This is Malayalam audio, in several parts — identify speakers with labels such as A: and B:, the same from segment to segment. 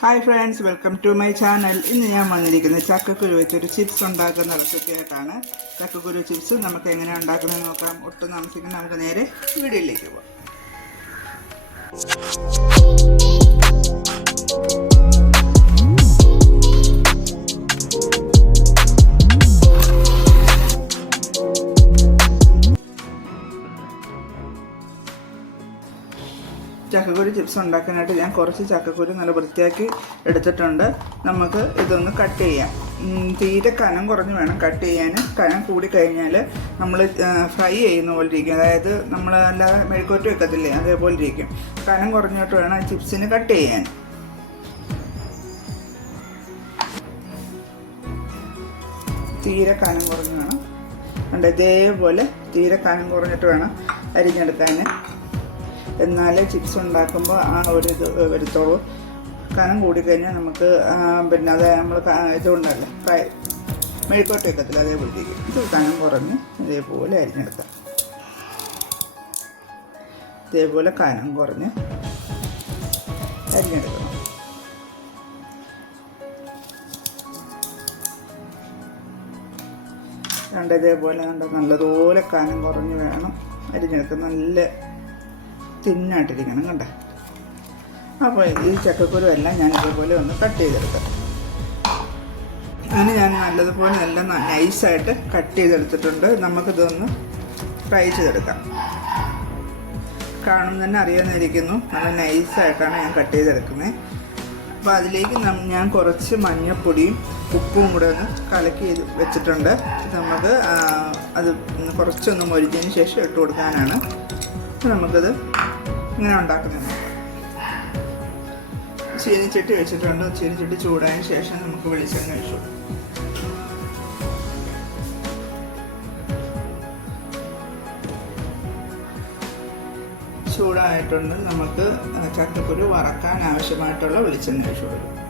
A: Hi friends welcome to my channel. ഇന്ന് ഞാൻ വന്നിരിക്കുന്നത് ചക്കക്കുരു വെച്ചൊരു ചിപ്സ് ഉണ്ടാക്കുന്ന റെസിപ്പി ആയിട്ടാണ്. ചക്കക്കുരു ചിപ്സ് നമുക്ക് എങ്ങനെ ഉണ്ടാക്കുന്നത് നോക്കാം. ഒട്ടും താമസിക്കുന്ന നമുക്ക് നേരെ വീഡിയോയിലേക്ക് പോകാം ചക്കക്കുരു ചിപ്സ് ഉണ്ടാക്കാനായിട്ട് ഞാൻ കുറച്ച് ചക്കക്കുരു നല്ല വൃത്തിയാക്കി എടുത്തിട്ടുണ്ട്. നമുക്ക് ഇതൊന്ന് കട്ട് ചെയ്യാം. തീരെ കനം കുറഞ്ഞ് വേണം കട്ട് ചെയ്യാൻ കനം കൂടി കഴിഞ്ഞാൽ നമ്മൾ ഫ്രൈ ചെയ്യുന്ന പോലെ ഇരിക്കും. അതായത് നമ്മൾ അല്ലാതെ മെഴുക്കോറ്റ് വെക്കത്തില്ലേ അതേപോലെ ഇരിക്കും. കനം കുറഞ്ഞിട്ട് വേണം ചിപ്സിന് കട്ട് ചെയ്യാൻ. തീരെ കനം കുറഞ്ഞ് വേണം. ഉണ്ട് ഇതേപോലെ തീരെ കനം കുറഞ്ഞിട്ട് വേണം അരിഞ്ഞെടുക്കാൻ എന്നാലേ ചിപ്സ് ഉണ്ടാക്കുമ്പോൾ ആ ഒരു ഇത് വരത്തുള്ളൂ. കനം കൂടിക്കഴിഞ്ഞാൽ നമുക്ക് പിന്നെ അത് നമ്മൾ ഇതുകൊണ്ടല്ലേ ഫ്രൈ മെഴുക്കോട്ട് വെക്കത്തില്ല അതേപോലെ ഇരിക്കും ഇത് കനം കുറഞ്ഞ് ഇതേപോലെ അരിഞ്ഞെടുക്കാം. ഇതേപോലെ കനം കുറഞ്ഞ് അരിഞ്ഞെടുക്കണം. രണ്ട് ഇതേപോലെ കണ്ട നല്ലതുപോലെ കനം കുറഞ്ഞ് വേണം അരിഞ്ഞെടുക്കാൻ. നല്ല തിന്നായിട്ടിരിക്കണം കണ്ടോ? അപ്പോൾ ഈ ചക്കക്കുരു എല്ലാം ഞാൻ ഇതുപോലെ ഒന്ന് കട്ട് ചെയ്തെടുക്കാം. അങ്ങനെ ഞാൻ നല്ലതുപോലെ നല്ല നൈസായിട്ട് കട്ട് ചെയ്തെടുത്തിട്ടുണ്ട്. നമുക്കിതൊന്ന് ഫ്രൈ ചെയ്തെടുക്കാം. കാണും തന്നെ അറിയാമെന്നിരിക്കുന്നു നല്ല നൈസായിട്ടാണ് ഞാൻ കട്ട് ചെയ്തെടുക്കുന്നത്. അപ്പോൾ അതിലേക്ക് ഞാൻ കുറച്ച് മഞ്ഞൾപ്പൊടിയും ഉപ്പും കൂടെ ഒന്ന് കലക്കി വെച്ചിട്ടുണ്ട്. നമുക്ക് അത് കുറച്ചൊന്ന് മൊരിച്ചതിന് ശേഷം ഇട്ട് കൊടുക്കാനാണ്. നമുക്കത് ഇങ്ങനെ ഉണ്ടാക്കുന്നത്. ചീനിച്ചട്ടി വെച്ചിട്ടുണ്ട്. ചീനിച്ചട്ടി ചൂടായതിന് ശേഷം നമുക്ക് വെളിച്ചെണ്ണ ഒഴിച്ചു. ചൂടായിട്ടുണ്ട്. നമുക്ക് ചക്കക്കുരു വറക്കാൻ ആവശ്യമായിട്ടുള്ള വെളിച്ചെണ്ണ ഒഴിച്ചു കൊടുക്കും.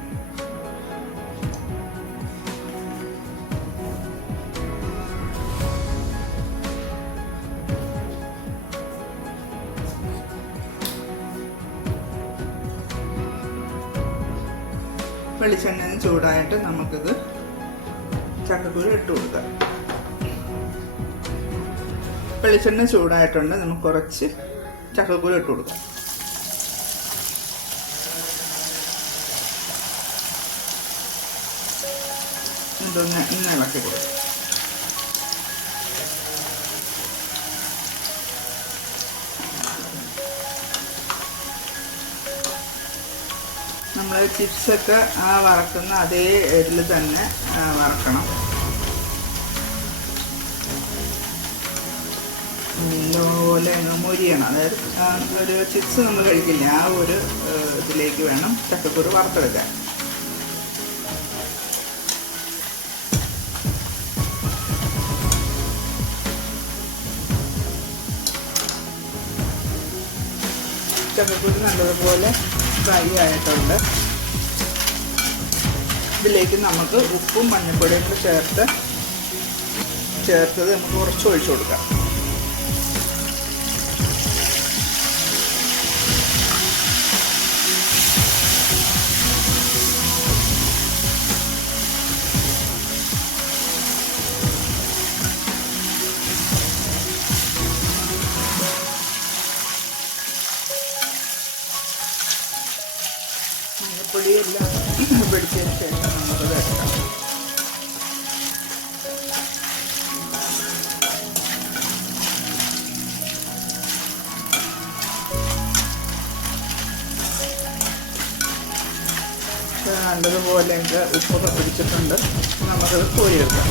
A: വെളിച്ചെണ്ണ ചൂടായിട്ട് നമുക്കിത് ചക്കക്കുരു ഇട്ട് കൊടുക്കാം. വെളിച്ചെണ്ണ ചൂടായിട്ടുണ്ട് നമുക്ക് കുറച്ച് ചക്കക്കുരു ഇട്ട് കൊടുക്കാം. ഇതൊന്ന് ഇന്ന് ഇളക്കി കൊടുക്കാം. നമ്മൾ ചിപ്സൊക്കെ ആ വറക്കുന്ന അതേ ഇതിൽ തന്നെ വറക്കണം. നല്ലപോലെ മൊരിയണം. അതായത് ഒരു ചിപ്സ് നമ്മൾ കഴിക്കില്ല ആ ഒരു ഇതിലേക്ക് വേണം ചക്കക്കുരു വറുത്തെടുക്കാൻ. ചക്കക്കുരു നല്ലതുപോലെ ഫ്രൈ ആയിട്ടുണ്ട്. ഇതിലേക്ക് നമുക്ക് ഉപ്പും മഞ്ഞൾപ്പൊടിയും ചേർത്ത് ചേർത്തത് നമുക്ക് കുറച്ച് ഒഴിച്ചു കൊടുക്കാം. മഞ്ഞൾപ്പൊടിയെല്ലാം പിടിച്ചതിന് ശേഷം നമുക്ക് വെക്കാം നല്ലതുപോലെ ഉപ്പൊക്കെ പിടിച്ചിട്ടുണ്ട്. നമുക്കത് കോരിയെടുക്കാം.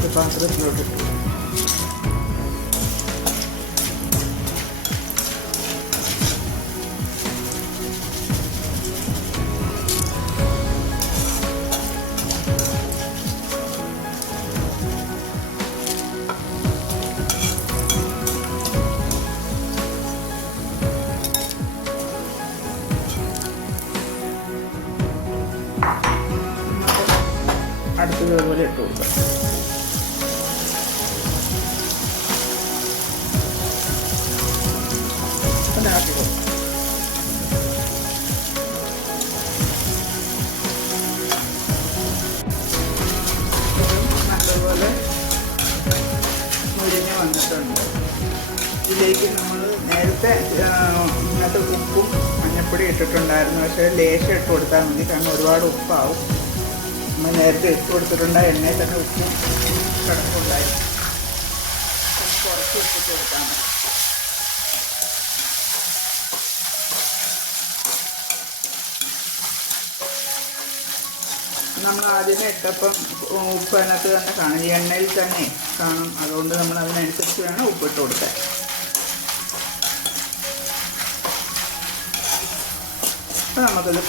A: ഒരു പാത്രത്തിലോട്ട്. അടുത്തത് ഇതുപോലെ ഇട്ട് കൊടുക്കാം. നല്ലപോലെ മുരിഞ്ഞ് വന്നിട്ടുണ്ട്. ഇതിലേക്ക് നമ്മൾ നേരത്തെ ആ, ഉപ്പും മഞ്ഞപ്പൊടി ഇട്ടിട്ടുണ്ടായിരുന്നു. പക്ഷേ ലേശം ഇട്ട് കൊടുത്താൽ മതി. കാരണം ഒരുപാട് ഉപ്പാവും. നമ്മൾ നേരത്തെ ഇട്ട് കൊടുത്തിട്ടുണ്ട്. എണ്ണയിൽ തന്നെ ഉപ്പും കിടക്കുണ്ടായി കുറച്ച് കൊടുത്താൽ മതി. നമ്മൾ ആദ്യമേ ഇട്ടപ്പം ഉപ്പ് അതിനകത്ത് തന്നെ കാണും. ഈ എണ്ണയിൽ തന്നെ കാണും. അതുകൊണ്ട് നമ്മൾ അതിനനുസരിച്ച് വേണം ഉപ്പിട്ട് കൊടുക്കാൻ. അപ്പം നമുക്കത്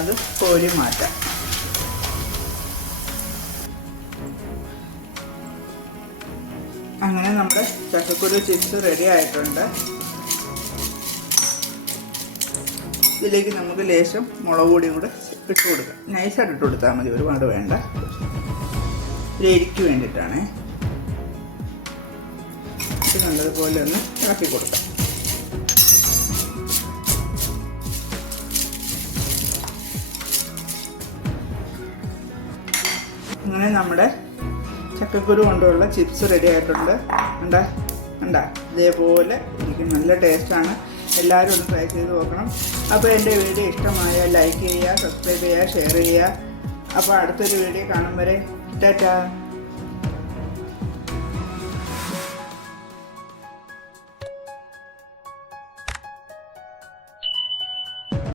A: അത് കോരി മാറ്റാം. നമ്മുടെ ചക്കക്കുരു ചിപ്സ് റെഡി ആയിട്ടുണ്ട്. ഇതിലേക്ക് നമുക്ക് ലേശം മുളക് പൊടിയും കൂടെ ഇട്ട് കൊടുക്കാം. നൈസായിട്ട് ഇട്ട് കൊടുത്താൽ മതി ഒരുപാട് വേണ്ട. ഒരു എരിക്ക് വേണ്ടിയിട്ടാണ്. നല്ലതുപോലെ ഒന്ന് ഇളക്കി കൊടുക്കാം. അങ്ങനെ നമ്മുടെ ചക്കക്കുരു കൊണ്ടുള്ള ചിപ്സ് റെഡി ആയിട്ടുണ്ട്. ഉണ്ടാ ഉണ്ടാ ഇതേപോലെ എനിക്ക് നല്ല ടേസ്റ്റാണ് എല്ലാവരും ഒന്ന് ട്രൈ ചെയ്ത് നോക്കണം. അപ്പോൾ എന്റെ വീഡിയോ ഇഷ്ടമായ ലൈക്ക് ചെയ്യുക സബ്സ്ക്രൈബ് ചെയ്യുക ഷെയർ ചെയ്യുക. അപ്പോൾ അടുത്തൊരു വീഡിയോ കാണും വരെ. ടാറ്റാ.